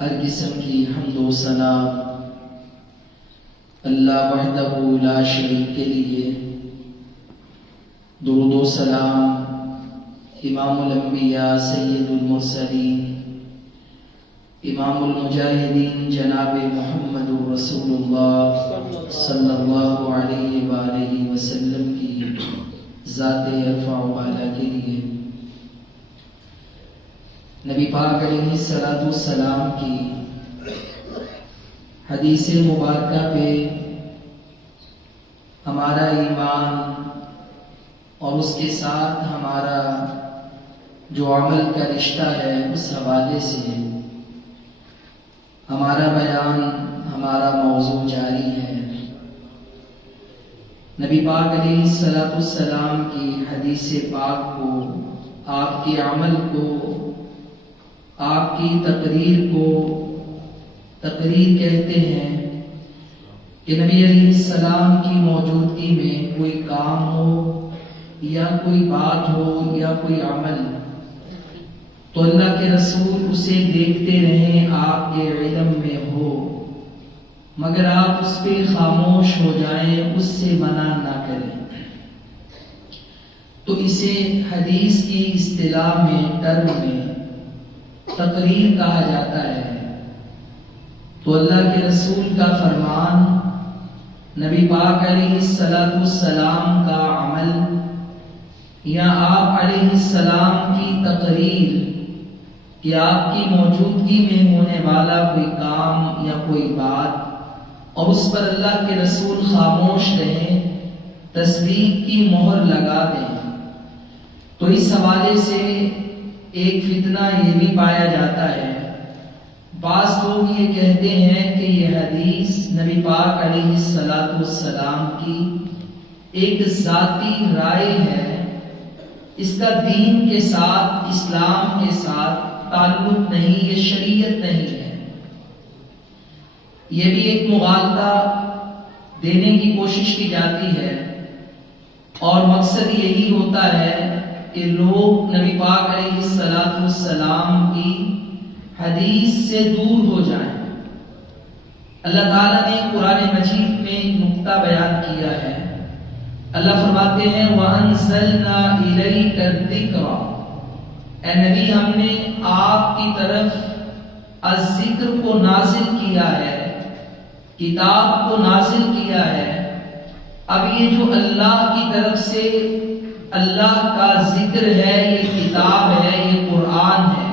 ہر قسم کی حمد و ثنا اللہ وحدہ لا شریک کے لیے، درود و سلام امام الانبیاء سید المرسلین امام المجاہدین جناب محمد رسول اللہ صلی اللہ علیہ وآلہ وسلم کی ذات ارفع و بالا کے لیے، نبی پاک علیہ السلام کی حدیث مبارکہ پہ ہمارا ایمان اور اس کے ساتھ ہمارا جو عمل کا رشتہ ہے اس حوالے سے ہمارا بیان، ہمارا موضوع جاری ہے۔ نبی پاک علیہ السلام کی حدیث پاک کو، آپ کے عمل کو، آپ کی تقریر کو تقریر کہتے ہیں کہ نبی علیہ السلام کی موجودگی میں کوئی کام ہو یا کوئی بات ہو یا کوئی عمل تو اللہ کے رسول اسے دیکھتے رہیں، آپ کے علم میں ہو، مگر آپ اس پہ خاموش ہو جائیں، اس سے منع نہ کریں، تو اسے حدیث کی اصطلاح میں، ٹرم میں تقریر کہا جاتا ہے۔ تو اللہ کے رسول کا فرمان، نبی پاک علیہ السلام کا عمل یا آپ علیہ السلام کی تقریر کہ آپ کی موجودگی میں ہونے والا کوئی کام یا کوئی بات اور اس پر اللہ کے رسول خاموش رہیں، تصدیق کی مہر لگا دیں، تو اس حوالے سے ایک فتنہ یہ بھی پایا جاتا ہے، بعض لوگ یہ کہتے ہیں کہ یہ حدیث نبی پاک علیہ السلام کی ایک ذاتی رائے ہے، اس کا دین کے ساتھ، اسلام کے ساتھ تعلق نہیں، یہ شریعت نہیں ہے۔ یہ بھی ایک مغالطہ دینے کی کوشش کی جاتی ہے اور مقصد یہی ہوتا ہے کہ لوگ نبی پاک علیہ السلام کی حدیث سے دور ہو جائیں۔ اللہ تعالیٰ نے قرآن مجید میں ایک نقطہ بیان کیا ہے، اللہ فرماتے ہیں وَأَنزَلْنَا إِلَيْكَ الذِّكْرَ، اے نبی ہم نے آپ کی طرف الذکر کو نازل کیا ہے، کتاب کو نازل کیا ہے۔ اب یہ جو اللہ کی طرف سے اللہ کا ذکر ہے، یہ کتاب ہے، یہ قرآن ہے،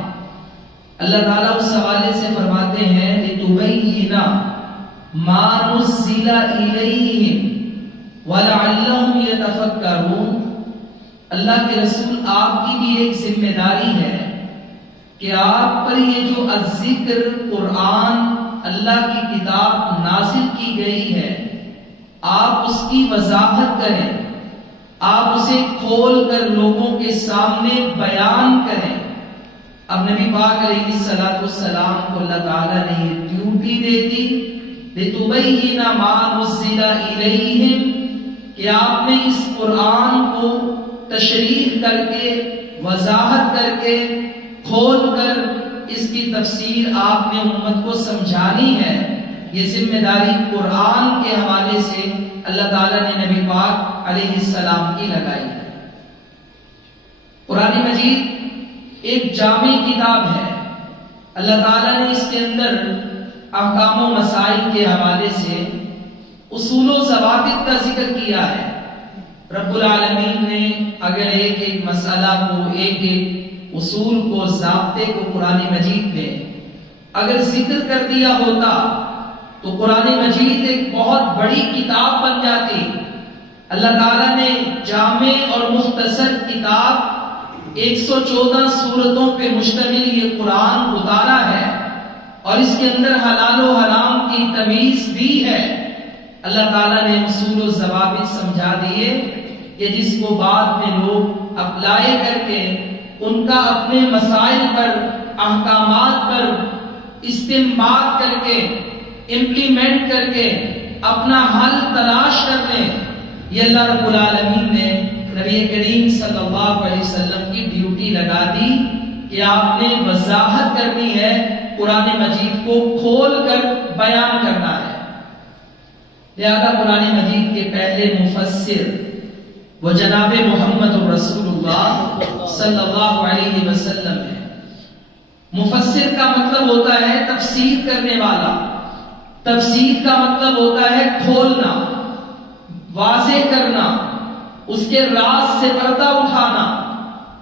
اللہ تعالیٰ اس حوالے سے فرماتے ہیں لِتُبَيِّنَ مَا نُزِّلَ إِلَيْهِمْ وَلَعَلَّهُمْ يَتَفَكَّرُونَ۔ اللہ کے رسول آپ کی بھی ایک ذمہ داری ہے کہ آپ پر یہ جو الذکر قرآن اللہ کی کتاب نازل کی گئی ہے، آپ اس کی وضاحت کریں، آپ اسے کھول کر لوگوں کے سامنے بیان کریں۔ اب نبی پاک علیہ السلام کو اللہ تعالیٰ نے یہ ڈیوٹی دے دی لِتُبَيِّنَ مَا نُزِّلَ إِلَيْهِمْ، کہ آپ نے اس قرآن کو تشریح کر کے، وضاحت کر کے، کھول کر اس کی تفسیر آپ نے امت کو سمجھانی ہے۔ یہ ذمہ داری قرآن کے حوالے سے اللہ تعالیٰ نے نبی پاک علیہ السلام کی لگائی ہے۔ قرآن مجید ایک جامع کتاب ہے، اللہ تعالیٰ نے اس کے اندر احکام و مسائل کے حوالے سے اصول و ضوابط کا ذکر کیا ہے۔ رب العالمین نے اگر ایک ایک مسئلہ کو، ایک ایک اصول کو، ضابطے کو قرآن مجید میں اگر ذکر کر دیا ہوتا تو قرآن مجید ایک بہت بڑی کتاب بن جاتی۔ اللہ تعالیٰ نے جامع اور مختصر کتاب 114 سورتوں پہ مشتمل یہ قرآن اتارا ہے اور اس کے اندر حلال و حرام کی تمیز دی ہے۔ اللہ تعالیٰ نے اصول و ضوابط سمجھا دیے کہ جس کو بعد میں لوگ اپلائی کر کے ان کا اپنے مسائل پر، احکامات پر استنباط کر کے، امپلیمنٹ کر کے اپنا حل تلاش کر لیں، یہ اللہ رب العالمین نے نبی کریم صلی اللہ علیہ وسلم کی ڈیوٹی لگا دی کہ آپ نے وضاحت کرنی ہے، قرآن مجید کو کھول کر بیان کرنا ہے۔ لہذا قرآن مجید کے پہلے مفسر وہ جناب محمد رسول اللہ صلی اللہ علیہ وسلم ہے۔ مفسر کا مطلب ہوتا ہے تفسیر کرنے والا، تفسیر کا مطلب ہوتا ہے کھولنا، واضح کرنا، اس کے راز سے پردہ اٹھانا،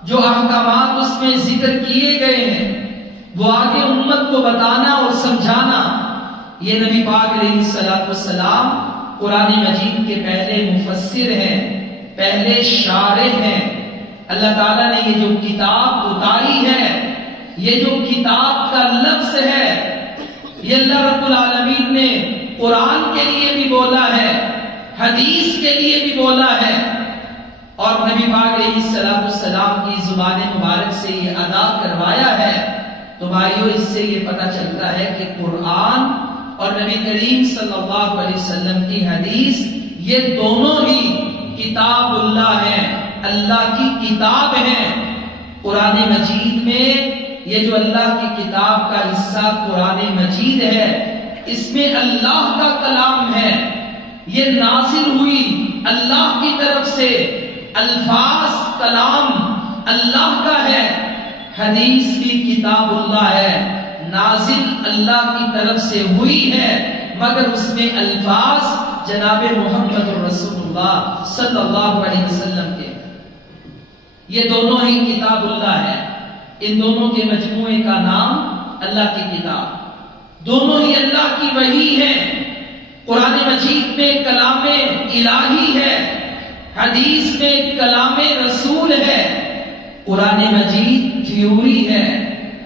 جو احکامات اس میں ذکر کیے گئے ہیں وہ آگے امت کو بتانا اور سمجھانا۔ یہ نبی پاک علیہ السلام قرآن مجید کے پہلے مفسر ہیں، پہلے شارح ہیں۔ اللہ تعالیٰ نے یہ جو کتاب اتاری ہے، یہ جو کتاب کا لفظ ہے، یہ اللہ رب العالمین نے قرآن کے لیے بھی بولا ہے، حدیث کے لیے بھی بولا ہے، اور نبی پاک علیہ السلام کی زبان مبارک سے یہ ادا کروایا ہے۔ تو بھائیو، اس سے یہ پتہ چلتا ہے کہ قرآن اور نبی کریم صلی اللہ علیہ وسلم کی حدیث یہ دونوں ہی کتاب اللہ ہیں، اللہ کی کتاب ہیں۔ قرآن مجید میں یہ جو اللہ کی کتاب کا حصہ قرآن مجید ہے، اس میں اللہ کا کلام ہے، یہ نازل ہوئی اللہ کی طرف سے، الفاظ کلام اللہ کا ہے۔ حدیث بھی کتاب اللہ ہے، نازل اللہ کی طرف سے ہوئی ہے، مگر اس میں الفاظ جناب محمد رسول اللہ صلی اللہ علیہ وسلم کے۔ یہ دونوں ہی کتاب اللہ ہے، ان دونوں کے مجموعے کا نام اللہ کی کتاب، دونوں ہی اللہ کی وحی ہے۔ قرآن مجید میں کلام الہی ہے، حدیث میں کلام رسول ہے۔ قرآن مجید تھیوری ہے،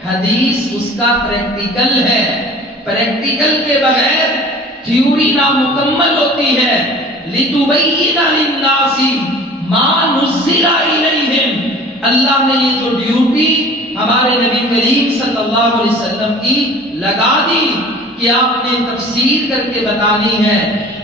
حدیث اس کا پریکٹیکل ہے۔ پریکٹیکل کے بغیر تھیوری نامکمل ہوتی ہے۔ لِتُبَيِّنَ لِلنَّاسِ مَا نُزِّلَ إِلَيْهِمْ، اللہ نے یہ جو ڈیوٹی ہمارے نبی کریم صلی اللہ علیہ وسلم کی لگا دی کہ آپ نے تفسیر کر کے بتانی ہے،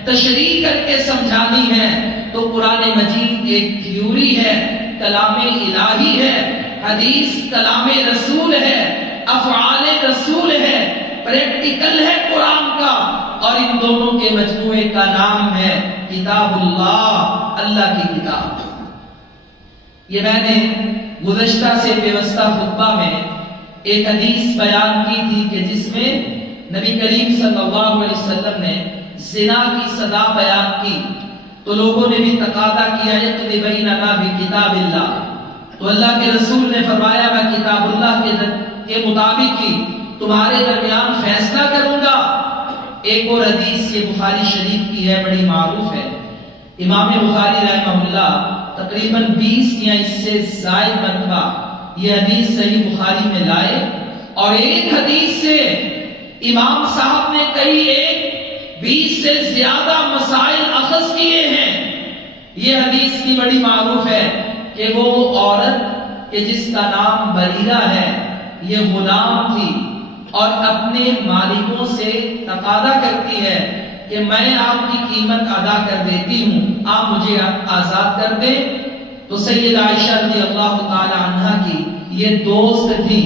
تشریح کر کے سمجھانی ہے۔ تو قرآن مجید ایک تھیوری ہے، کلام الہی ہے، حدیث کلام رسول ہے، افعال رسول ہے، پریکٹیکل ہے قرآن کا، اور ان دونوں کے مجموعے کا نام ہے کتاب اللہ، اللہ کی کتاب۔ یہ میں نے گزشتہ سے پیوستہ خطبہ میں ایک حدیث بیان کی تھی کہ جس میں نبی کریم صلی اللہ علیہ وسلم نے زنا کی سزا بیان کی، تو لوگوں نے بھی تقاضا کیا اقضِ بیننا بکتاب اللہ، تو اللہ کے رسول نے فرمایا میں کتاب اللہ کے مطابق ہی تمہارے درمیان فیصلہ کروں گا۔ ایک اور حدیث یہ بخاری شریف کی ہے، بڑی معروف ہے۔ امام بخاری رحمہ اللہ تقریباً 20 یا اس سے زائد مرتبہ یہ حدیث صحیح بخاری میں لائے، اور ایک حدیث سے امام صاحب نے کئی 20 سے زیادہ مسائل اخذ کیے ہیں۔ یہ حدیث کی بڑی معروف ہے کہ وہ عورت کہ جس کا نام بریرہ ہے، یہ غلام تھی اور اپنے مالکوں سے تقاضا کرتی ہے کہ میں آپ کی قیمت ادا کر دیتی ہوں، آپ مجھے آزاد کر دیں۔ تو سید عائشہ رضی اللہ تعالی عنہا کی یہ دوست تھی،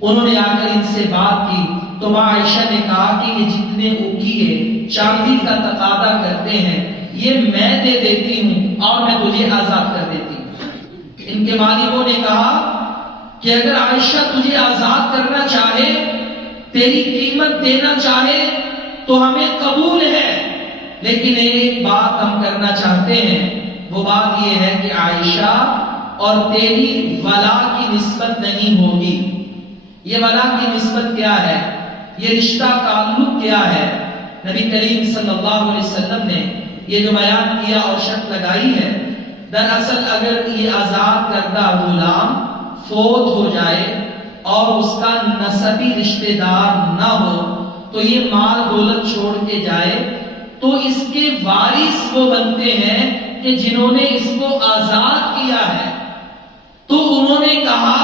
انہوں نے آ کر ان سے بات کی، تو ماں عائشہ نے کہا کہ یہ جتنے اوقیے چاندی کا تقاضا کرتے ہیں یہ میں دے دیتی ہوں اور میں تجھے آزاد کر دیتی ہوں۔ ان کے مالکوں نے کہا کہ اگر عائشہ تجھے آزاد کرنا چاہے، تیری قیمت دینا چاہے تو ہمیں قبول ہے، لیکن ایک بات ہم کرنا چاہتے ہیں، وہ بات یہ ہے کہ عائشہ اور تیری ولا کی نسبت نہیں ہوگی۔ یہ ولا کی نسبت کیا ہے، یہ رشتہ تعلق کیا ہے؟ نبی کریم صلی اللہ علیہ وسلم نے یہ جو بیان کیا اور شرط لگائی ہے، دراصل اگر یہ آزاد کردہ غلام فوت ہو جائے اور اس کا نسبی رشتہ دار نہ ہو تو یہ مال دولت چھوڑ کے جائے، تو اس کے وارث وہ بنتے ہیں کہ جنہوں نے اس کو آزاد کیا ہے۔ تو انہوں نے کہا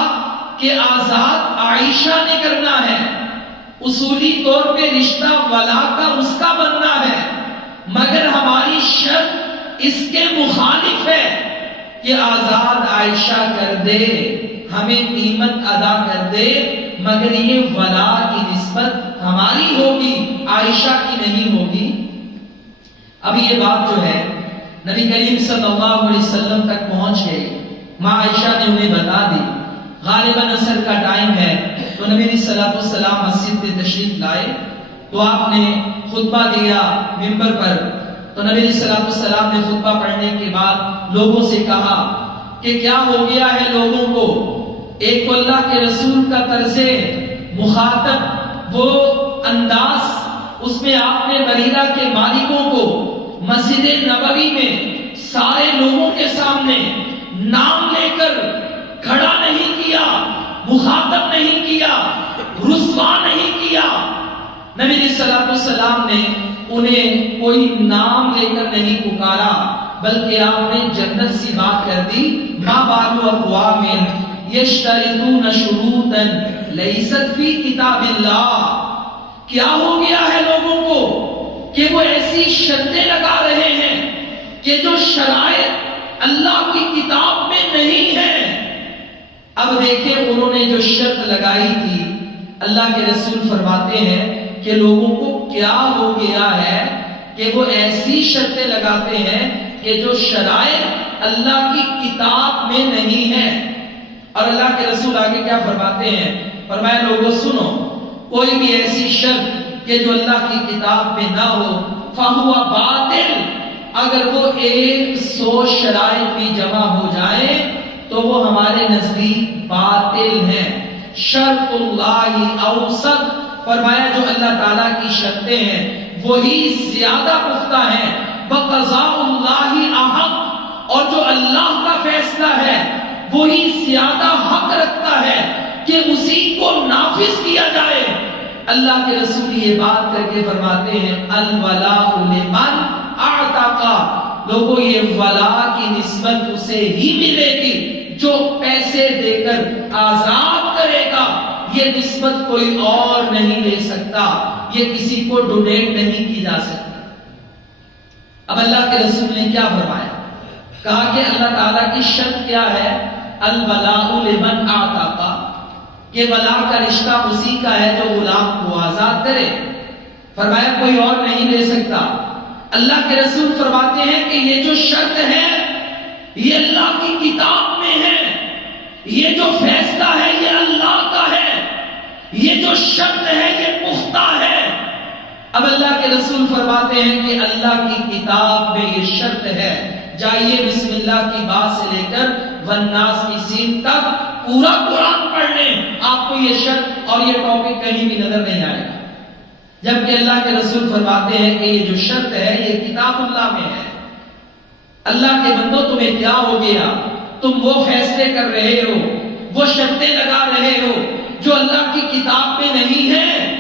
کہ آزاد عائشہ نے کرنا ہے، اصولی طور پہ رشتہ ولا کا اس کا بننا ہے، مگر ہماری شرط اس کے مخالف ہے کہ آزاد عائشہ کر دے، ہمیں قیمت ادا کر دے، مگر یہ ولا کی نسبت ہماری ہوگی، عائشہ کی نہیں ہوگی۔ اب یہ بات جو ہے نبی کریم صلی اللہ علیہ وسلم تک پہنچ گئی، ماں عائشہ نے انہیں بتا دی۔ غالباً عصر کا ٹائم ہے تو نبی علیہ الصلوۃ والسلام مسجد میں تشریف لائے، تو آپ نے خطبہ دیا منبر پر۔ تو نبی علیہ الصلوۃ والسلام نے خطبہ پڑھنے کے بعد لوگوں سے کہا کہ کیا ہو گیا ہے لوگوں کو؟ ایک تو اللہ کے رسول کا طرز مخاطب، وہ انداز، اس میں آپ نے بریرہ کے مالکوں کو مسجد نبوی میں سارے لوگوں کے سامنے نام لے کر کھڑا نہیں کیا، مخاطب نہیں کیا، رسوا نہیں کیا۔ نبی علیہ الصلوۃ والسلام نے انہیں کوئی نام لے کر نہیں پکارا، بلکہ آپ نے جنت سی بات کر دی۔ ما بال اقوام یشترطون شروطا لیست فی کتاب اللہ، کیا ہو گیا ہے لوگوں کو کہ وہ ایسی شرطیں لگا رہے ہیں کہ جو شرائط اللہ کی کتاب میں نہیں ہے۔ اب دیکھیں انہوں نے جو شرط لگائی تھی، اللہ کے رسول فرماتے ہیں کہ لوگوں کو کیا ہو گیا ہے کہ وہ ایسی شرطیں لگاتے ہیں کہ جو شرائط اللہ کی کتاب میں نہیں ہے۔ اور اللہ کے رسول آگے کیا فرماتے ہیں؟ فرمایا لوگوں سنو، کوئی بھی ایسی شرط کہ جو اللہ کی کتاب میں نہ ہو فَهُوَ باطل، اگر وہ 100 شرائط بھی جمع ہو جائیں تو وہ ہمارے نزدیک باطل ہیں۔ شرط اللہ اوسط، فرمایا جو اللہ تعالیٰ کی شرطیں ہیں وہی زیادہ پختہ ہیں۔ بقضاء اللہ احق، اور جو اللہ کا فیصلہ ہے وہی زیادہ حق رکھتا ہے کہ اسی کو نافذ کیا جائے۔ اللہ کے رسول یہ بات کر کے فرماتے ہیں الولاء لمن اعتق، لوگوں یہ ولا کی نسبت اسے ہی ملے گی جو پیسے دے کر آزاد کرے گا، یہ نسبت کوئی اور نہیں لے سکتا، یہ کسی کو ڈونیٹ نہیں کی جا سکتی۔ اب اللہ کے رسول نے کیا فرمایا؟ کہا کہ اللہ تعالیٰ کی شرط کیا ہے؟ الولاء لمن اعتق، کہ ولا کا رشتہ اسی کا ہے جو غلام کو آزاد کرے۔ فرمایا کوئی اور نہیں لے سکتا۔ اللہ کے رسول فرماتے ہیں کہ یہ جو شرط ہے یہ اللہ کی کتاب میں ہے، یہ جو فیصلہ ہے یہ اللہ کا ہے، یہ جو شرط ہے یہ پختہ ہے۔ اب اللہ کے رسول فرماتے ہیں کہ اللہ کی کتاب میں یہ شرط ہے، جائیے بسم اللہ کی بات سے لے کر والناس کی سین تک پورا قرآن پڑھ لیں، آپ کو یہ شرط اور یہ ٹاپک کہیں بھی نظر نہیں آئے گا۔ جبکہ اللہ کے رسول فرماتے ہیں کہ یہ جو شرط ہے یہ کتاب اللہ میں ہے۔ اللہ کے بندوں تمہیں کیا ہو گیا؟ تم وہ فیصلے کر رہے ہو، وہ شرطیں لگا رہے ہو جو اللہ کی کتاب میں نہیں ہے۔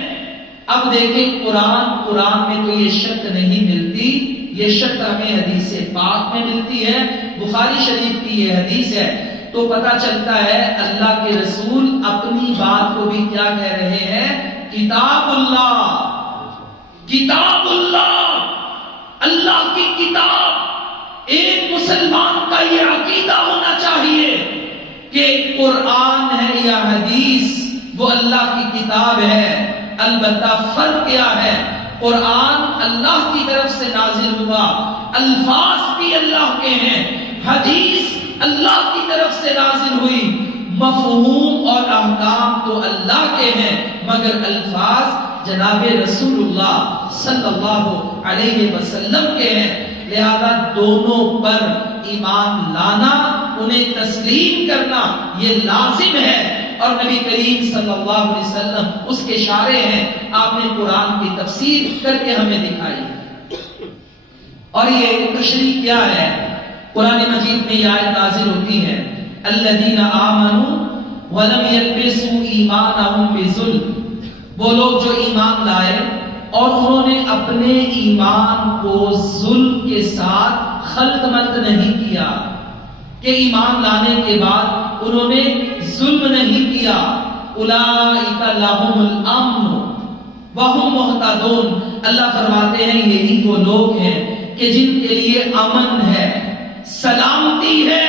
اب دیکھیں قرآن میں تو یہ شرط نہیں ملتی، یہ شرط ہمیں حدیث پاک میں ملتی ہے، بخاری شریف کی یہ حدیث ہے۔ تو پتہ چلتا ہے اللہ کے رسول اپنی بات کو بھی کیا کہہ رہے ہیں؟ کتاب اللہ، کتاب اللہ، اللہ کی کتاب۔ ایک مسلمان کا یہ عقیدہ ہونا چاہیے کہ قرآن ہے یا حدیث وہ اللہ کی کتاب ہے۔ البتہ فرق کیا ہے؟ قرآن اللہ کی طرف سے نازل ہوا، الفاظ بھی اللہ کے ہیں، حدیث اللہ کی طرف سے نازل ہوئی، مفہوم اور احکام تو اللہ کے ہیں مگر الفاظ جناب رسول اللہ صلی اللہ علیہ وسلم کے ہیں۔ لہذا دونوں پر ایمان لانا، انہیں تسلیم کرنا یہ لازم ہے، اور نبی کریم صلی اللہ علیہ وسلم اس کے شارع ہیں، آپ نے قرآن کی تفسیر کر کے ہمیں دکھائی۔ اور یہ تشریح کیا ہے؟ قرآن مجید میں یہ آیت نازل ہوتی ہے الذین آمنوا ولم یلبسوا ایمانہم بظلم، وہ لوگ جو ایمان لائے اور انہوں نے اپنے ایمان کو ظلم کے ساتھ خلط ملط نہیں کیا، کہ ایمان لانے کے بعد انہوں نے ظلم نہیں کیا۔ اولئک لہم الامن وہم مہتدون، اللہ فرماتے ہیں یہی وہ لوگ ہیں کہ جن کے لیے امن ہے، سلامتی ہے۔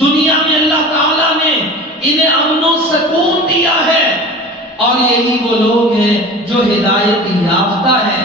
دنیا میں اللہ تعالیٰ نے انہیں امن و سکون دیا ہے، اور یہی وہ لوگ ہیں جو ہدایت یافتہ ہیں۔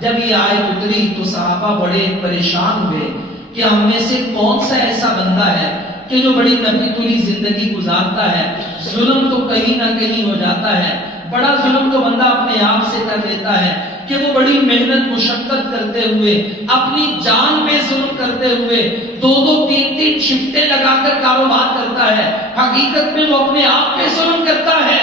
جب یہ آیت اتری تو صحابہ بڑے پریشان ہوئے کہ ہم میں سے کون سا ایسا بندہ ہے کہ جو بڑی نبی تولی زندگی گزارتا ہے، ظلم تو کہیں نہ کہیں ہو جاتا ہے، بڑا ظلم تو بندہ اپنے آپ سے کر لیتا ہے کہ وہ بڑی محنت مشقت کرتے ہوئے، اپنی جان پہ ظلم کرتے ہوئے 2-2 3 شفٹیں لگا کر کاروبار کرتا ہے، حقیقت میں وہ اپنے آپ پہ ظلم کرتا ہے۔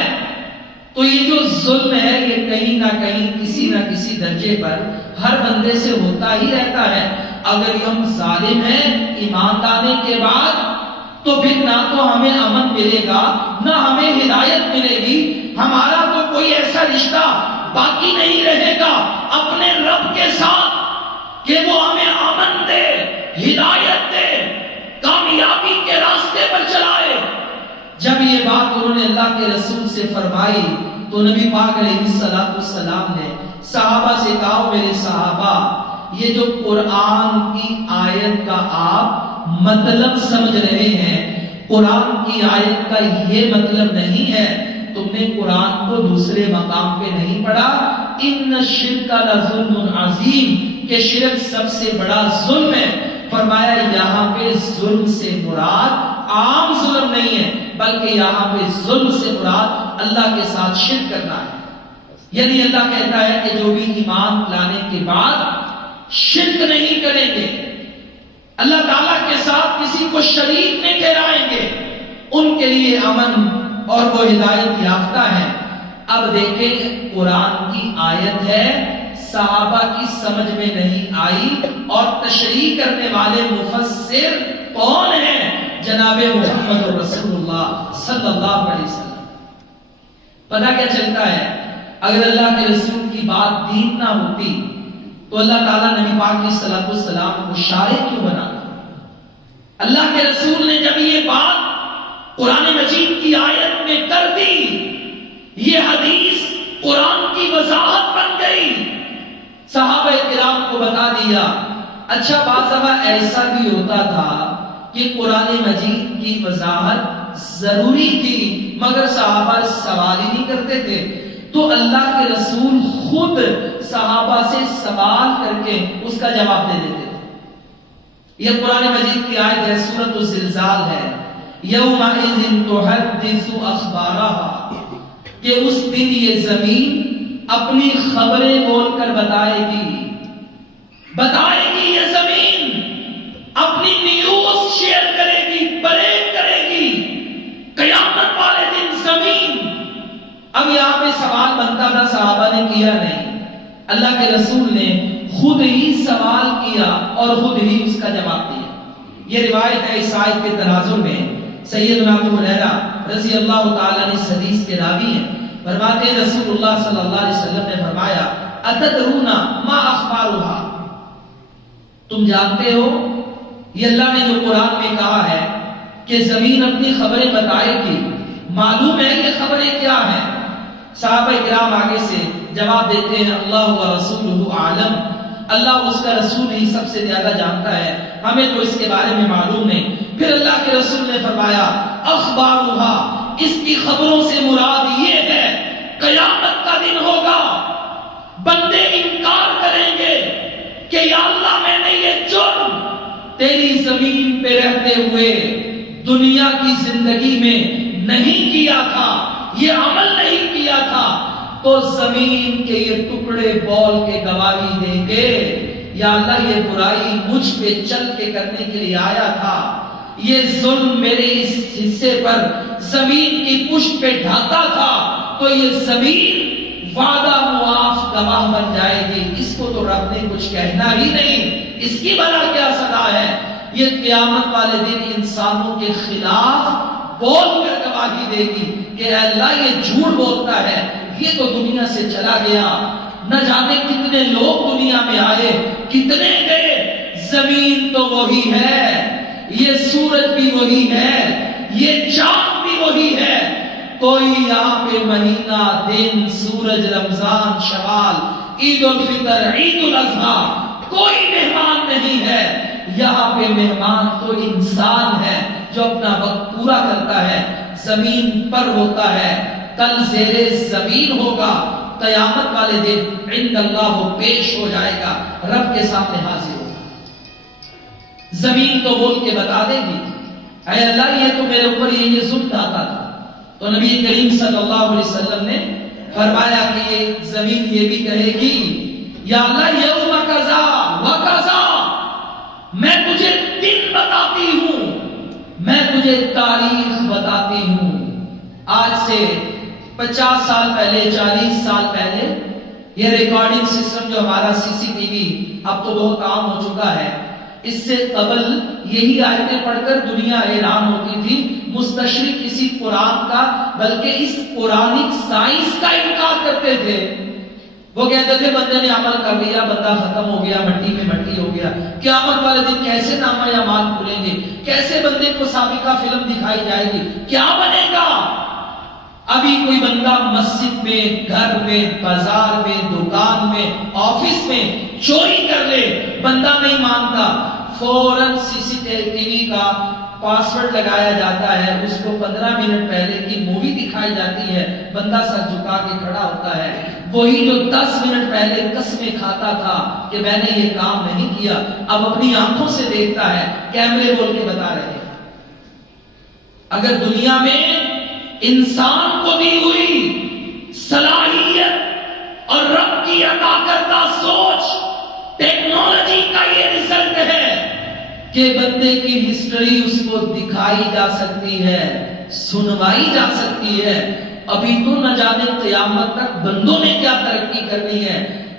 تو یہ جو ظلم ہے یہ کہیں نہ کہیں کسی نہ کسی درجے پر ہر بندے سے ہوتا ہی رہتا ہے۔ اگر ہم ظالم ہیں ایمان لانے کے بعد تو پھر نہ تو ہمیں امن ملے گا نہ ہمیں ہدایت ملے گی، ہمارا تو کوئی ایسا رشتہ باقی نہیں رہے گا اپنے رب کے ساتھ کہ وہ ہمیں امن دے، ہدایت دے، کامیابی کے راستے پر چلائے۔ جب یہ بات انہوں نے اللہ کے رسول سے فرمائی تو نبی پاک علیہ السلام نے صحابہ سے کہا، میرے صحابہ، یہ جو قرآن کی آیت کا آپ مطلب سمجھ رہے ہیں، قرآن کی آیت کا یہ مطلب نہیں ہے، تم نے قرآن کو دوسرے مقام پہ نہیں پڑھا، ان الشرک لظلم عظیم، کہ شرک سب سے بڑا ظلم ہے۔ فرمایا یہاں پہ ظلم سے مراد عام ظلم نہیں ہے، بلکہ یہاں پہ ظلم سے مراد اللہ کے ساتھ شرک کرنا ہے۔ یعنی اللہ کہتا ہے کہ جو بھی ایمان لانے کے بعد شرک نہیں کریں گے، اللہ تعالیٰ کے ساتھ کسی کو شریک نہیں ٹھہرائیں گے، ان کے لیے امن اور وہ ہدایت یافتہ ہیں۔ اب دیکھیں قرآن کی آیت ہے، صحابہ کی سمجھ میں نہیں آئی، اور تشریح کرنے والے مفسر کون ہیں؟ جناب محمد رسول اللہ صلی اللہ علیہ وسلم۔ پتہ کیا چلتا ہے، اگر اللہ کے رسول کی بات دین نہ ہوتی تو اللہ تعالیٰ نبی پاک علیہ الصلوۃ والسلام کو شارع کیوں بناتا؟ اللہ کے رسول نے جب یہ بات قرآن مجید کی آیت میں کر دی، یہ حدیث قرآن کی وضاحت بن گئی، صحابہ کرام کو بتا دیا۔ اچھا بعض دفعہ ایسا بھی ہوتا تھا کہ قرآن مجید کی وضاحت ضروری تھی مگر صحابہ سوال ہی نہیں کرتے تھے، تو اللہ کے رسول خود صحابہ سے سوال کر کے اس کا جواب دے دیتے تھے۔ یہ قرآن مجید کی آیت ہے، سورۃ الزلزال ہے، یومئذ تحدث اخبارها، کہ اس دن یہ زمین اپنی خبریں بول کر بتائے گی یہ زمین اپنی نیوز شیئر کرے گی، بریک کرے گی، قیامت والے دن زمین۔ اب یہاں پہ سوال بنتا تھا، صحابہ نے کیا نہیں، اللہ کے رسول نے خود ہی سوال کیا اور خود ہی اس کا جواب دیا۔ یہ روایت ہے، اس آیت کے تناظر میں سیدنا ابو ہریرہ رضی اللہ تعالیٰ عنہ اس حدیث کے راوی ہیں، فرماتے ہیں رسول اللہ صلی اللہ علیہ وسلم نے فرمایا، اتدرون ما اخبارها، تم جانتے ہو یہ اللہ نے جو قرآن میں کہا ہے کہ زمین اپنی خبریں بتائے گی، معلوم ہے یہ خبریں کیا ہیں؟ صحابہ کرام آگے سے جواب دیتے ہیں، اللہ و رسولہ عالم، اللہ اس کا رسول ہی سب سے زیادہ جانتا ہے، ہمیں تو اس کے بارے میں معلوم نہیں۔ پھر اللہ کے رسول نے فرمایا، اخبارها، اس کی خبروں سے مراد یہ ہے قیامت کا دن ہوگا، بندے انکار کریں گے کہ یا اللہ میں نے یہ جرم تیری زمین پہ رہتے ہوئے دنیا کی زندگی میں نہیں کیا تھا، یہ عمل نہیں کیا تھا، تو زمین کے یہ ٹکڑے بول کے گواہی دیں گے، یا اللہ یہ برائی مجھ پہ چل کے کرنے کے لیے آیا تھا، یہ ظلم میرے اس حصے پر زمین کی پشت پہ ڈھاتا تھا، تو یہ زمین وعدہ معاف گواہ بن جائے گی، اس کو تو رب نے کچھ کہنا ہی نہیں، اس کی بلا کیا صدا ہے؟ یہ قیامت والے دن انسانوں کے خلاف بول کر گواہی دے گی کہ اے اللہ یہ جھوٹ بولتا ہے، یہ تو دنیا سے چلا گیا، نہ جانے کتنے لوگ دنیا میں آئے، کتنے گئے، زمین تو وہی ہے، یہ سورج بھی وہی ہے، یہ چاند بھی وہی ہے، کوئی یہاں پہ مہینہ، دن، سورج، رمضان، شوال، عید الفطر، عید الاضحیٰ، کوئی مہمان نہیں ہے، یہاں پہ مہمان تو انسان ہے جو اپنا وقت پورا کرتا ہے، زمین پر ہوتا ہے، کل زیر زمین ہوگا، قیامت والے دن عند اللہ وہ پیش ہو جائے گا، رب کے سامنے حاضر ہوگا۔ زمین تو بول کے بتا دے گی اے اللہ یہ تو میرے اوپر یہ ظلم ڈھاتا تھا، تو نبی کریم صلی اللہ علیہ وسلم نے فرمایا کہ یہ زمین یہ بھی کہے گی یا اللہ یوم کذا و کذا، میں تجھے دن بتاتی ہوں، میں تجھے تاریخ بتاتی ہوں۔ آج سے 50 سال پہلے، 40 سال پہلے یہ ریکارڈنگ سسٹم جو ہمارا سی سی ٹی وی اب تو بہت عام ہو چکا ہے، اس سے قبل یہی آیتیں پڑھ کر دنیا حیران ہوتی تھی، مستشرق کسی قرآن کا بلکہ اس قرآنک سائنس کا انکار کرتے تھے۔ وہ کہتے تھے بندے نے عمل کر لیا، بندہ ختم ہو گیا، مٹی میں مٹی ہو گیا، قیامت والے دن کیسے نامہ اعمال کھلیں گے، کیسے بندے کو سابقہ فلم دکھائی جائے گی، کیا بنے گا؟ ابھی کوئی بندہ مسجد میں، گھر میں، بازار میں، دکان میں، آفس میں چوری کر لے، بندہ نہیں مانتا، فوراً سی سی ٹی وی کا پاسورڈ لگایا جاتا ہے، اس کو 15 منٹ پہلے کی مووی دکھائی جاتی ہے، بندہ سر جھکا کے کھڑا ہوتا ہے، وہی جو 10 منٹ پہلے قسمیں کھاتا تھا کہ میں نے یہ کام نہیں کیا، اب اپنی آنکھوں سے دیکھتا ہے، کیمرے بول کے بتا رہے ہیں۔ اگر دنیا میں انسان کو دی ہوئی صلاحیت اور رب کی عطا کردہ سوچ، ٹیکنالوجی کا یہ رزلٹ ہے کہ بندے کی ہسٹری اس کو دکھائی جا سکتی ہے، سنوائی جا سکتی ہے، ابھی تو نہ جانے قیامت تک بندوں نے کیا ترقی کرنی ہے۔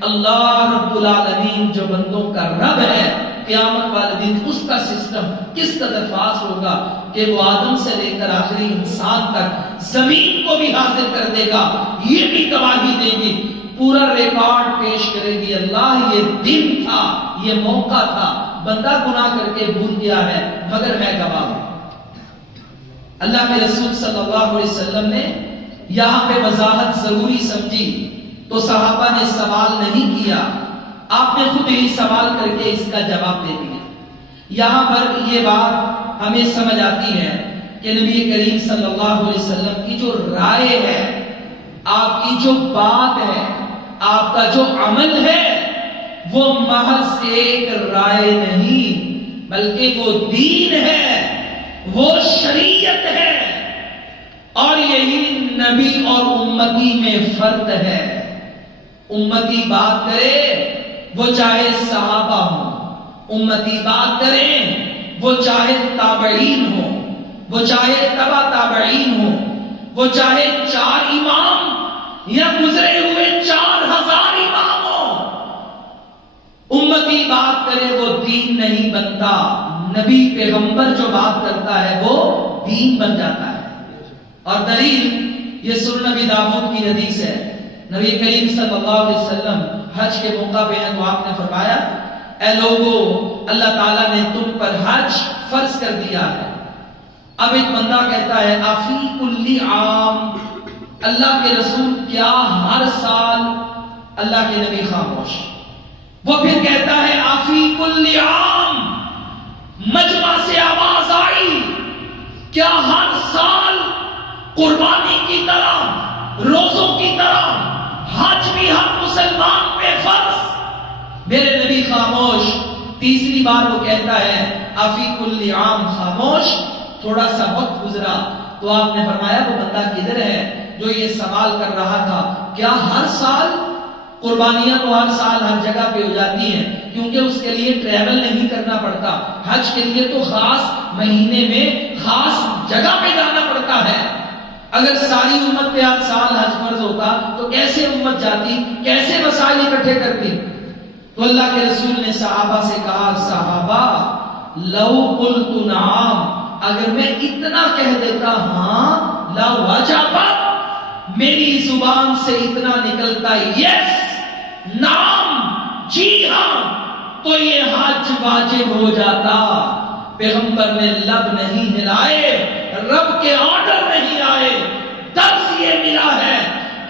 اللہ رب العالمین جو بندوں کا رب ہے، قیامت والے دن اس کا سسٹم کس قدر فاسٹ ہوگا کہ وہ آدم سے لے کر آخری انسان تک زمین کو بھی حاضر کر دے گا، یہ بھی گواہی دے گی، پورا ریکارڈ پیش کرے گی، اللہ یہ دن تھا، یہ موقع تھا، بندہ گناہ کر کے بھول گیا ہے مگر میں گواہ ہوں۔ اللہ کے رسول صلی اللہ علیہ وسلم نے یہاں پہ وضاحت ضروری سمجھی تو صحابہ نے سوال نہیں کیا، آپ نے خود ہی سوال کر کے اس کا جواب دے دیا۔ یہاں پر یہ بات ہمیں سمجھ آتی ہے کہ نبی کریم صلی اللہ علیہ وسلم کی جو رائے ہے، آپ کی جو بات ہے، آپ کا جو عمل ہے، وہ محض ایک رائے نہیں بلکہ وہ دین ہے، وہ شریعت ہے، اور یہی نبی اور امتی میں فرق ہے۔ امتی بات کرے وہ چاہے صحابہ ہوں، امتی بات کریں وہ چاہے تابعین ہوں، وہ چاہے تبع تابعین ہوں، وہ چاہے 4 امام یا گزرے ہوئے 4000 امام ہوں، امتی بات کرے وہ دین نہیں بنتا، نبی پیغمبر جو بات کرتا ہے وہ دین بن جاتا ہے۔ اور دلیل یہ سنن نبی داؤد کی حدیث ہے، نبی کریم صلی اللہ علیہ وسلم حج کے موقع پہ ہیں تو آپ نے فرمایا اے لوگو اللہ تعالیٰ نے تم پر حج فرض کر دیا ہے۔ اب ایک بندہ کہتا ہے افی کل عام، اللہ کے رسول کیا ہر سال؟ اللہ کے نبی خاموش۔ وہ پھر کہتا ہے افی کل عام، مجمع سے آواز آئی کیا ہر سال قربانی کی طرح، روزوں کی طرح حج بھی ہر مسلمان پہ فرض؟ میرے نبی خاموش۔ تیسری بار وہ کہتا ہے افی کل عام، خاموش۔ تھوڑا سا وقت گزرا تو آپ نے فرمایا وہ بندہ کدھر ہے جو یہ سوال کر رہا تھا کیا ہر سال؟ قربانیاں تو ہر سال ہر جگہ پہ ہو جاتی ہیں کیونکہ اس کے لیے ٹریول نہیں کرنا پڑتا، حج کے لیے تو خاص مہینے میں خاص جگہ پہ جانا پڑتا ہے۔ اگر ساری امت پہ ہر سال حج فرض ہوتا تو کیسے امت جاتی، کیسے مسائل اکٹھے کرتی؟ تو اللہ کے رسول نے صحابہ سے کہا صحابہ لو قلت نعم، اگر میں اتنا کہہ دیتا ہاں، لا وجبت، میری زبان سے اتنا نکلتا یس، نعم، جی ہاں، تو یہ حج واجب ہو جاتا۔ پیغمبر نے لب نہیں ہلائے، رب کے آرڈر نہیں آئے، درس یہ ملا ہے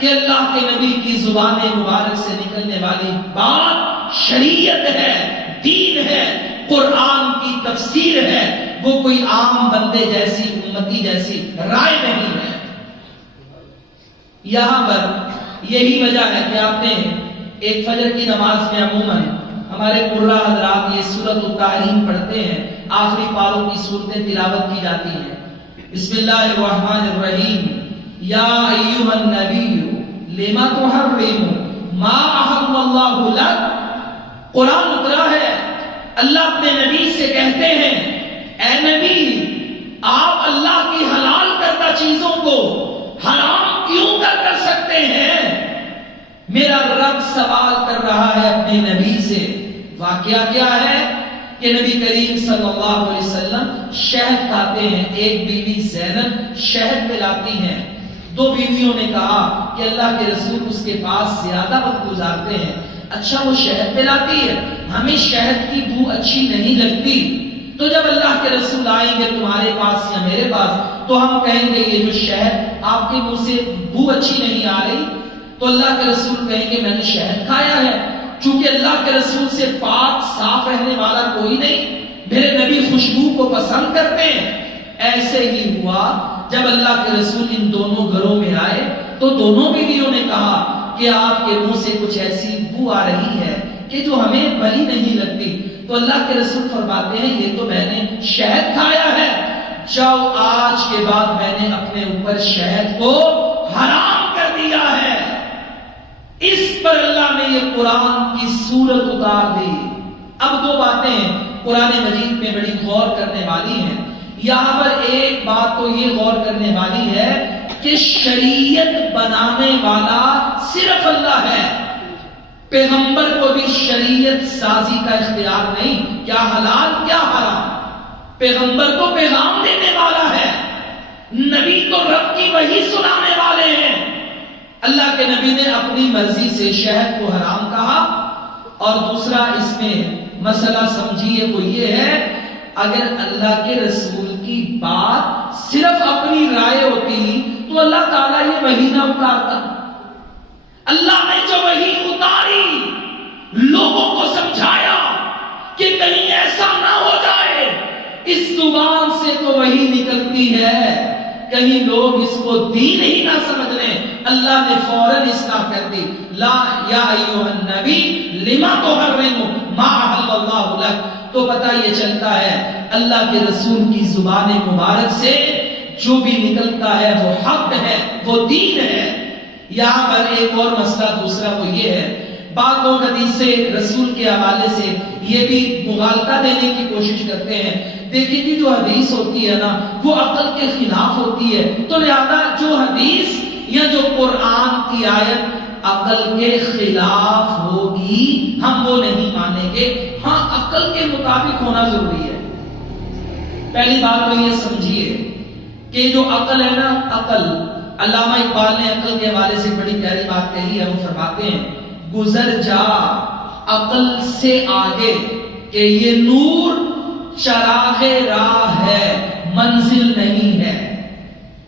کہ اللہ کے نبی کی زبان مبارک سے نکلنے والی بات شریعت ہے، دین ہے، قرآن کی تفسیر ہے، وہ کوئی عام بندے جیسی امتی جیسی رائے نہیں ہے. یہاں پر یہی وجہ ہے کہ آپ نے ایک فجر کی نماز میں عموماً ہمارے قرہ حضرات یہ سورۃ التحریم پڑھتے ہیں، آخری پاروں کی صورتیں تلاوت کی جاتی ہیں. بسم اللہ الرحمن الرحیم. یا ایھا النبی لما تحرم ما احل اللہ لک. قرآن اترا ہے، اللہ اپنے نبی سے کہتے ہیں اے نبی آپ اللہ کی حلال کردہ چیزوں کو حرام کیوں کر سکتے ہیں؟ میرا رب سوال کر رہا ہے اپنے نبی سے. واقعہ کیا ہے کہ نبی کریم صلی اللہ علیہ وسلم شہد کھاتے ہیں. ایک بیوی زینب شہد پلاتی ہیں. دو بیویوں نے کہا کہ اللہ کے رسول اس کے پاس زیادہ وقت گزارتے ہیں، اچھا وہ شہد پلاتی ہے، ہمیں شہد کی بو اچھی نہیں لگتی، تو جب اللہ کے رسول آئیں گے تمہارے پاس یا میرے پاس تو ہم کہیں گے یہ جو شہد آپ کے منہ سے بو اچھی نہیں آ رہی، تو اللہ کے رسول کہیں گے میں نے شہد کھایا ہے. چونکہ اللہ کے رسول سے پاک صاف رہنے والا کوئی نہیں، میرے نبی خوشبو کو پسند کرتے ہیں. ایسے ہی ہوا جب اللہ کے رسول ان دونوں گھروں میں آئے تو دونوں بیویوں نے کہا کہ آپ کے منہ سے کچھ ایسی بو آ رہی ہے کہ جو ہمیں بھلی نہیں لگتی. تو اللہ کے رسول فرماتے ہیں یہ تو میں نے شہد کھایا ہے، جاؤ آج کے بعد میں نے اپنے اوپر شہد کو حرام کر دیا ہے. اس پر اللہ نے یہ قرآن کی سورت اتار دی. اب دو باتیں قرآن مجید میں بڑی غور کرنے والی ہیں. یہاں پر ایک بات تو یہ غور کرنے والی ہے کہ شریعت بنانے والا صرف اللہ ہے، پیغمبر کو بھی شریعت سازی کا اختیار نہیں، کیا حلال کیا حرام. پیغمبر تو پیغام دینے والا ہے، نبی تو رب کی وحی سنانے والے ہیں. اللہ کے نبی نے اپنی مرضی سے شہد کو حرام کہا. اور دوسرا اس میں مسئلہ سمجھیے وہ یہ ہے اگر اللہ کے رسول کی بات صرف اپنی رائے ہوتی تو اللہ تعالیٰ یہ وحی نہ اتارتا. اللہ نے جو وحی اتاری لوگوں کو سمجھایا کہ کہیں ایسا نہ ہو جائے، اس زبان سے تو وحی نکلتی ہے کہیں لوگ اس کو دین ہی نہ سمجھ لیں. اللہ نے فوراً اصلاح کر دی. لا یا ایھا النبی لما تحرم ما احل اللہ لک. تو پتہ یہ چلتا ہے اللہ کے رسول کی زبان مبارک سے جو بھی نکلتا ہے وہ حق ہے، وہ دین ہے. یہاں پر ایک اور مسئلہ دوسرا وہ یہ ہے، بعض لوگ حدیث سے رسول کے حوالے سے یہ بھی مغالطہ دینے کی کوشش کرتے ہیں. دیکھیں کہ جو حدیث ہوتی ہے نا وہ عقل کے خلاف ہوتی ہے، تو لہذا جو حدیث یا جو قرآن کی آیت عقل کے خلاف ہوگی ہم وہ نہیں مانیں گے. ہاں عقل کے مطابق ہونا ضروری ہے. پہلی بات تو یہ سمجھیے کہ جو عقل ہے نا، عقل، علامہ اقبال نے عقل کے حوالے سے بڑی پیاری بات کہی ہے. وہ فرماتے ہیں گزر جا عقل سے آگے کہ یہ نور چراغ راہ ہے منزل نہیں ہے.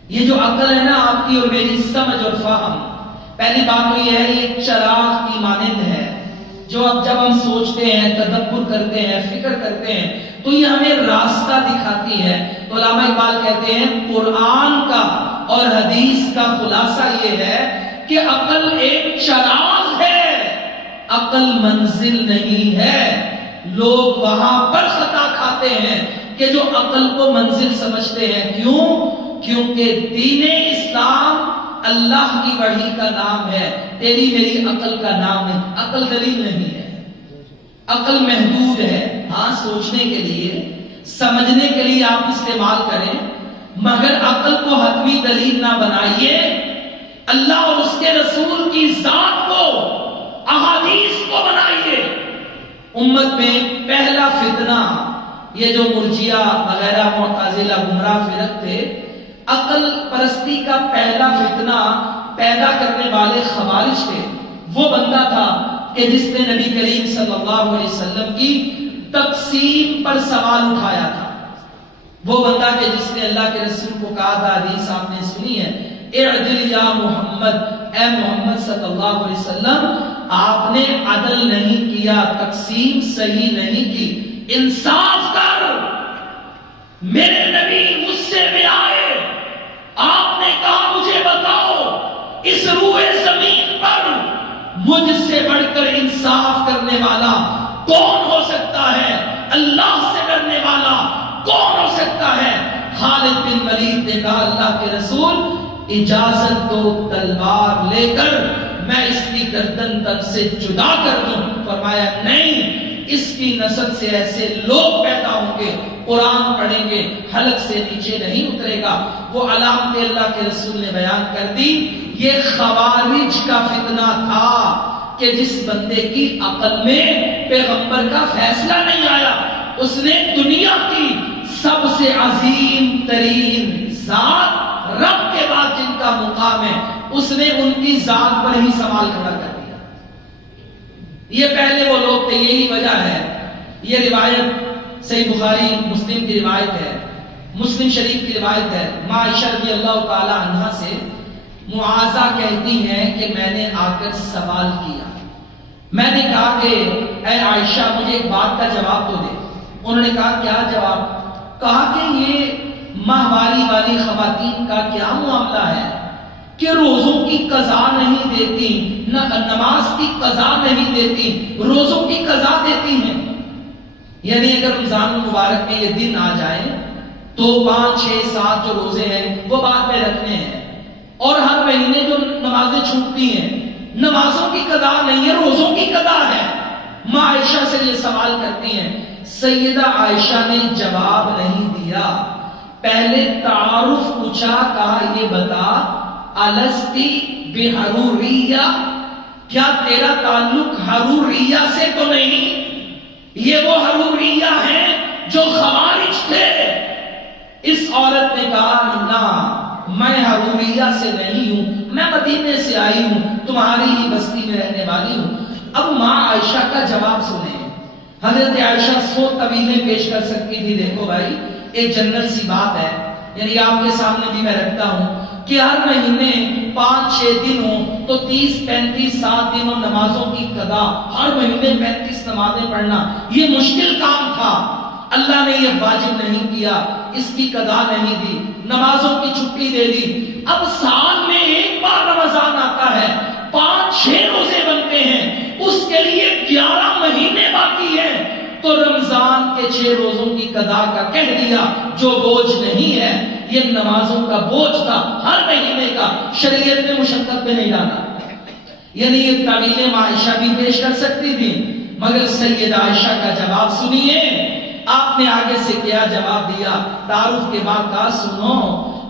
یہ جو عقل ہے نا آپ کی اور میری سمجھ اور فہم، پہلی بات تو یہ ہے یہ چراغ کی مانند ہے جو اب جب ہم سوچتے ہیں، تدبر کرتے ہیں، فکر کرتے ہیں تو یہ ہمیں راستہ دکھاتی ہے. تو علامہ اقبال کہتے ہیں قرآن کا اور حدیث کا خلاصہ یہ ہے کہ عقل ایک چراغ ہے، عقل منزل نہیں ہے. لوگ وہاں پر خطا کھاتے ہیں کہ جو عقل کو منزل سمجھتے ہیں. کیوں؟ کیونکہ دین اسلام اللہ کی وحی کا نام ہے، تیری میری عقل کا نام ہے. عقل دلیل نہیں ہے، عقل محدود ہے. ہاں سوچنے کے لیے، سمجھنے کے لیے آپ استعمال کریں، مگر عقل کو حتمی دلیل نہ بنائیے. اللہ اور اس کے رسول کی ذات کو، احادیث کو بنائیے. امت میں پہلا فتنہ یہ جو مرجیہ وغیرہ معتزلہ گمراہ فرق تھے، عقل پرستی کا پہلا فتنہ پیدا کرنے والے خوارج تھے. وہ بندہ تھا کہ جس نے نبی کریم صلی اللہ علیہ وسلم کی تقسیم پر سوال اٹھایا تھا. وہ بندہ کہ جس نے اللہ کے رسول کو کہا تھا، حدیث آپ نے سنی ہے، اعدل یا محمد، اے محمد صلی اللہ علیہ وسلم آپ نے عدل نہیں کیا، تقسیم صحیح نہیں کی، انصاف کر. میرے نبی غصے میں آئے، آپ نے کہا مجھے بتاؤ اس روئے زمین پر مجھ سے بڑھ کر انصاف کرنے والا کون ہو سکتا ہے؟ اللہ سے ڈرنے والا کون ہو سکتا ہے؟ خالد بن ولید نے کہا اللہ کے رسول اجازت دو تلوار لے کر میں اس کی گردن تک سے جدا کر دوں۔ فرمایا نہیں، اس کی نسل سے ایسے لوگ پیدا ہوں گے، قرآن پڑھیں گے، حلق سے نیچے نہیں اترے گا۔ وہ علامت اللہ کے رسول نے بیان کر دی۔ یہ خوارج کا فتنہ تھا کہ جس بندے کی عقل میں پیغمبر کا فیصلہ نہیں آیا، اس نے دنیا کی سب سے عظیم ترین ذات رب کے بعد جن کا مقام ہے، اس نے ان کی ذات پر ہی سوال کھڑا کر دیا۔ یہ پہلے وہ لوگ تھے، یہی وجہ ہے۔ یہ روایت صحیح بخاری مسلم کی روایت ہے، مسلم شریف کی روایت ہے۔ ماں عائشہ رضی اللہ تعالی عنہا سے معاذہ کہتی ہیں کہ میں نے آ کر سوال کیا، میں نے کہا کہ اے عائشہ مجھے ایک بات کا جواب تو دے۔ انہوں نے کہا کیا جواب؟ کہا کہ یہ ماہواری والی خواتین کا کیا معاملہ ہے کہ روزوں کی قضا نہیں دیتی، نماز کی قضا نہیں دیتی، روزوں کی قضا دیتی ہیں۔ یعنی اگر رمضان مبارک میں یہ دن آ جائیں تو 5 6 7 جو روزے ہیں وہ بعد میں رکھنے ہیں، اور ہر مہینے جو نمازیں چھوٹتی ہیں نمازوں کی قضا نہیں ہے، روزوں کی قضا ہے۔ ماں عائشہ سے یہ سوال کرتی ہیں، سیدہ عائشہ نے جواب نہیں دیا، پہلے تعارف پوچھا، کہا یہ بتا الستی بحروریہ، کیا تیرا تعلق حروریہ سے تو نہیں؟ یہ وہ حروریہ ہیں جو خوارج تھے۔ اس عورت نے کہا نہ، میں حروریہ سے نہیں ہوں، میں مدینے سے آئی ہوں، تمہاری ہی بستی میں رہنے والی ہوں۔ اب ماں عائشہ کا جواب سنیں۔ حضرت عائشہ 100 طویلیں پیش کر سکتی تھی، دیکھو بھائی ایک جنرل سی بات ہے، یعنی آپ کے سامنے بھی میں رکھتا ہوں کہ ہر مہینے 5 6 دن ہوں تو 30 35 7 دن نمازوں کی قضا، ہر مہینے 35 نمازیں پڑھنا یہ مشکل کام تھا۔ اللہ نے یہ واجب نہیں کیا، اس کی قضا نہیں دی، نمازوں کی چھٹی دے دی۔ اب سال میں ایک بار رمضان آتا ہے، 5 6 روزے بنتے ہیں، اس کے لیے 11 مہینے باقی ہیں، تو رمضان کے 6 روزوں کی قضا کا کہہ دیا جو بوجھ نہیں ہے، یہ نمازوں کا بوجھ تھا ہر مہینے کا، شریعت نے مشقت میں نہیں ڈالا۔ یعنی یہ تعویلیں ماں عائشہ بھی پیش کر سکتی تھی، مگر سیدہ عائشہ کا جواب سنیے، آپ نے آگے سے کیا جواب دیا۔ تعارف کے بعد کہا سنو،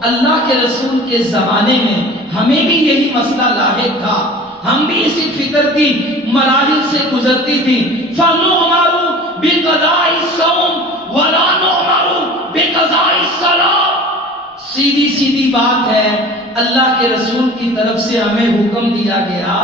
اللہ کے رسول کے زمانے میں ہمیں بھی یہی مسئلہ لاحق تھا، ہم بھی اسی فکر کی مراحل سے گزرتی تھی۔ فَنُؤْمَرُ بِقَضَاءِ الصَّوْمِ وَلَا نُؤْمَرُ بِقَضَاءِ الصَّلَاةِ۔ سیدھی سیدھی بات ہے، اللہ کے رسول کی طرف سے ہمیں حکم دیا گیا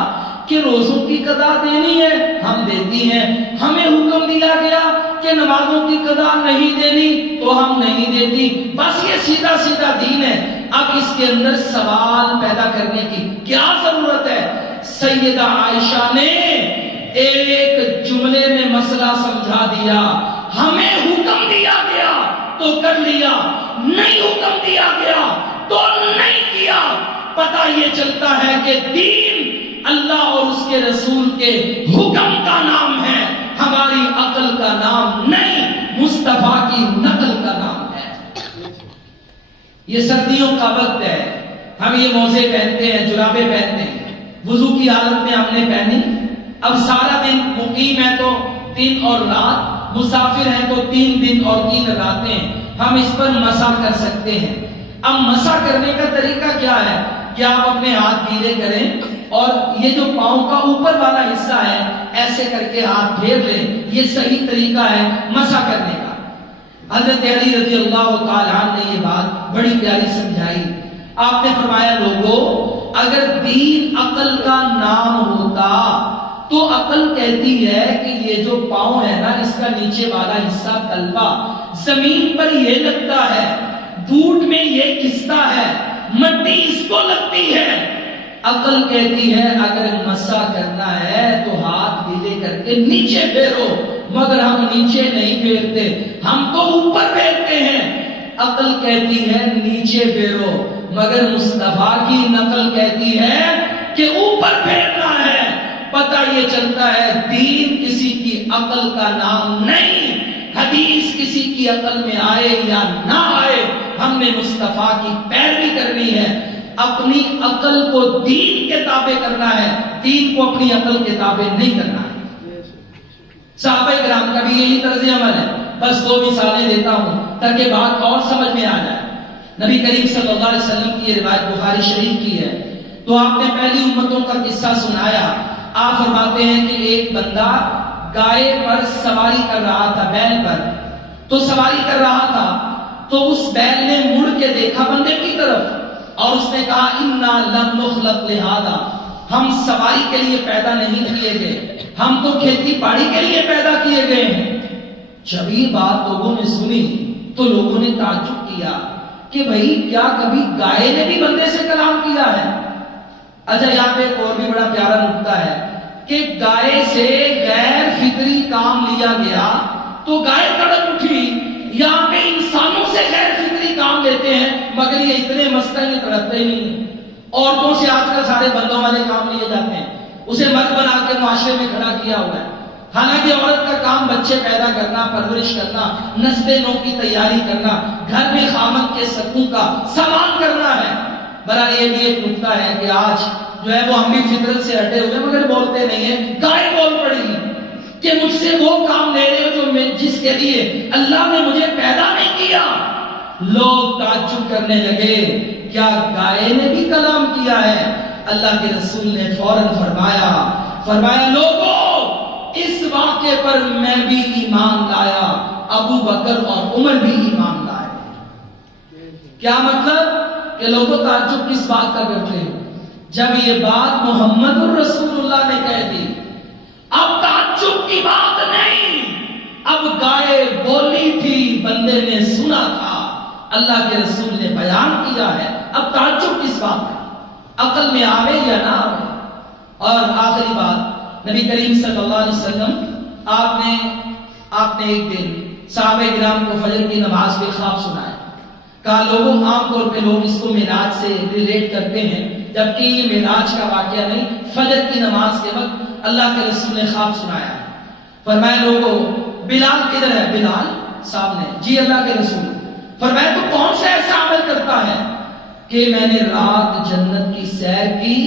کہ روزوں کی قضا دینی ہے، ہم دیتی ہیں، ہمیں حکم دیا گیا کہ نمازوں کی قضا نہیں دینی تو ہم نہیں دیتی، بس یہ سیدھا سیدھا دین ہے۔ اب اس کے اندر سوال پیدا کرنے کی کیا ضرورت ہے؟ سیدہ عائشہ نے ایک جملے میں مسئلہ سمجھا دیا، ہمیں حکم دیا گیا تو کر لیا، نہیں حکم دیا گیا تو نہیں کیا۔ پتہ یہ چلتا ہے کہ دین اللہ اور اس کے رسول کے حکم کا نام ہے، ہماری عقل کا نام نہیں، مصطفیٰ کی نقل کا نام ہے۔ یہ سردیوں کا وقت ہے، ہم یہ موزے پہنتے ہیں، جرابیں پہنتے ہیں، وضو کی حالت میں ہم نے پہنی، اب سارا دن مقیم ہے تو 3 اور رات، مسافر ہیں تو 3 دن اور 3 راتیں ہم اس پر مسح کر سکتے ہیں۔ اب مسح کرنے کا طریقہ کیا ہے کہ آپ اپنے ہاتھ گیلے کریں اور یہ جو پاؤں کا اوپر والا حصہ ہے ایسے کر کے ہاتھ پھیر لیں، یہ صحیح طریقہ ہے مسح کرنے کا۔ حضرت علی رضی اللہ تعالی عنہ نے یہ بات بڑی پیاری سمجھائی، آپ نے فرمایا لوگوں اگر دین عقل کا نام ہوتا تو عقل کہتی ہے کہ یہ جو پاؤں ہے نا اس کا نیچے والا حصہ تلوا زمین پر یہ لگتا ہے، دھوٹ میں یہ کستا ہے، مٹی اس کو لگتی ہے۔ عقل کہتی ہے اگر مسح کرنا ہے تو ہاتھ گیلے کر کے نیچے پھیرو، مگر ہم نیچے نہیں پھیرتے، ہم تو اوپر پھیرتے ہیں۔ عقل کہتی ہے نیچے پھیرو، مگر مصطفیٰ کی نقل کہتی ہے کہ اوپر پھیرنا ہے۔ پتہ یہ چلتا ہے دین کسی کی عقل کا نام نہیں، حدیث کسی کی عقل میں آئے یا نہ آئے، ہم نے مصطفیٰ کی پیروی کرنی ہے، اپنی عقل کو دین کے تابع کرنا ہے، دین کو اپنی عقل کے تابع نہیں کرنا ہے۔ صحابہ کرام کا بھی یہی طرز عمل ہے۔ بس دو مثالیں دیتا ہوں تاکہ بات اور سمجھ میں آ جائے۔ نبی کریم صلی اللہ علیہ وسلم کی یہ روایت بخاری شریف کی ہے، تو آپ نے پہلی امتوں کا قصہ سنایا۔ آپ فرماتے ہیں کہ ایک بندہ گائے پر سواری کر رہا تھا، بیل پر تو سواری کر رہا تھا، تو اس بیل نے مڑ کے دیکھا بندے کی طرف اور اس نے کہا انا لم نخلق لہذا، ہم سواری کے لیے پیدا نہیں کیے گئے، ہم تو کھیتی باڑی کے لیے پیدا کیے گئے ہیں۔ جب یہ بات لوگوں نے سنی تو لوگوں نے تعجب کیا کہ بھئی کیا کبھی گائے نے بھی بندے سے کلام کیا ہے؟ اچھا یہاں پہ ایک اور بھی بڑا پیارا نکتہ ہے کہ گائے سے غیر فطری کام لیا گیا تو گائے تڑپ اٹھی، یہاں پہ انسانوں سے غیر فطری کام لیتے ہیں مگر یہ اتنے مست ہیں کہ تڑپتے ہی نہیں۔ عورتوں سے آج کل سارے بندوں والے کام لیے جاتے ہیں، اسے مرد بنا کے معاشرے میں کھڑا کیا ہوا ہے، حالانکہ عورت کا کام بچے پیدا کرنا، پرورش کرنا، نسل نو کی تیاری کرنا، گھر میں خامد کے سکوں کا سامان کرنا ہے۔ برا یہ بھی ایک نکتہ ہے کہ آج جو ہے وہ ہم بھی فطرت سے ہٹے ہوئے مگر بولتے نہیں ہیں، گائے بول پڑی کہ مجھ سے وہ کام لے رہے ہو جو میں جس کے لیے اللہ نے مجھے پیدا نہیں کیا۔ لوگ تعجب کرنے لگے کیا گائے نے بھی کلام کیا ہے؟ اللہ کے رسول نے فوراً فرمایا لوگوں اس واقعے پر میں بھی ایمان لایا، ابو بکر اور عمر بھی ایمان لائے۔ کیا مطلب کہ لوگوں تعجب کس بات کا کرتے ہیں؟ جب یہ بات محمد الرسول اللہ نے کہہ دی، اب تعجب کی بات نہیں، اب گائے بولی تھی، بندے نے سنا تھا، اللہ کے رسول نے بیان کیا ہے، اب تعجب کس بات کا؟ عقل میں آوے یا نہ آوے۔ اور آخری بات، نبی کریم صلی اللہ علیہ وسلم آپ نے ایک دن صحابہ کرام کو فجر کی نماز میں خواب سنایا۔ کہا لوگوں عام طور پہ لوگ اس کو معراج سے ریلیٹ کرتے ہیں، جبکہ یہ معراج کا واقعہ نہیں، فجر کی نماز کے وقت اللہ کے رسول نے خواب سنایا ہے۔ فرمایا لوگوں بلال کدھر ہے؟ بلال صاحب نے جی اللہ کے رسول۔ فرمایا تو کون سا ایسا عمل کرتا ہے کہ میں نے رات جنت کی سیر کی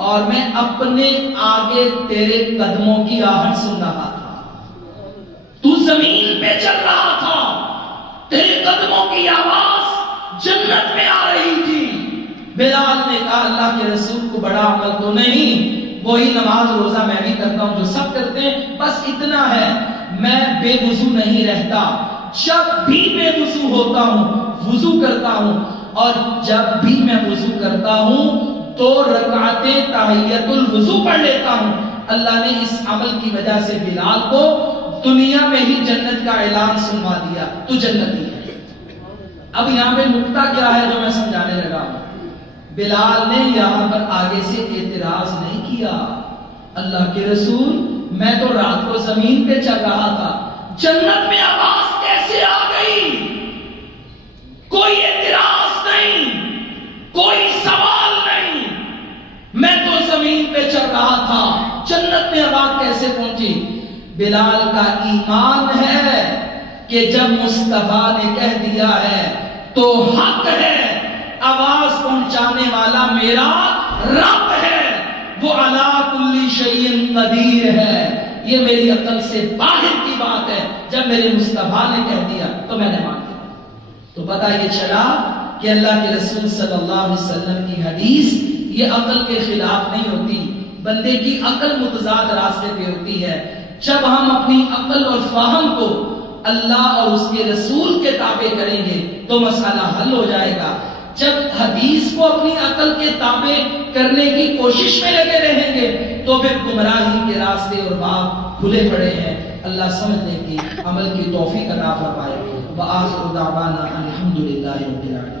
اور میں اپنے آگے تیرے قدموں کی آہٹ سن رہا تھا، تو زمین پہ چل رہا تھا، تیرے قدموں کی آواز جنت میں آ رہی تھی۔ بلال نے کہا اللہ کے رسول کو بڑا عمل تو نہیں، وہی نماز روزہ میں بھی کرتا ہوں جو سب کرتے ہیں، بس اتنا ہے میں بے وضو نہیں رہتا، جب بھی بے وضو ہوتا ہوں وضو کرتا ہوں، اور جب بھی میں وضو کرتا ہوں تو رکعتیں تحیت الوضو پڑھ لیتا ہوں۔ اللہ نے اس عمل کی وجہ سے بلال کو دنیا میں ہی جنت کا اعلان سنوا دیا، تو جنتی ہے۔ اب یہاں پہ نکتہ کیا ہے جو میں سمجھانے لگا ہوں؟ بلال نے یہاں پر آگے سے اعتراض نہیں کیا، اللہ کے رسول میں تو رات کو زمین پہ چل رہا تھا، جنت میں آواز کیسے آ گئی؟ کوئی اعتراض نہیں، کوئی سوال نہیں، میں تو زمین پہ چل رہا تھا، جنت میں آواز کیسے پہنچی؟ بلال کا ایمان ہے کہ جب مصطفیٰ نے کہہ دیا ہے تو حق ہے، آواز پہنچانے والا میرا رب ہے، وہ علی کل شیء قدیر ہے، یہ میری عقل سے باہر کی بات ہے، جب میرے مصطفیٰ نے کہہ دیا تو میں نے مان لیا۔ تو پتہ یہ چلا کہ اللہ کے رسول صلی اللہ علیہ وسلم کی حدیث یہ عقل کے خلاف نہیں ہوتی، بندے کی عقل متضاد راستے پہ ہوتی ہے۔ جب ہم اپنی عقل اور فہم کو اللہ اور اس کے رسول کے تابع کریں گے تو مسئلہ حل ہو جائے گا۔ جب حدیث کو اپنی عقل کے تابع کرنے کی کوشش میں لگے رہیں گے تو پھر گمراہی کے راستے اور باب کھلے پڑے ہیں۔ اللہ سمجھنے کی عمل کی توفیق عطا فرمائے۔ وآخر دعوانا الحمدللہ رب العالمین۔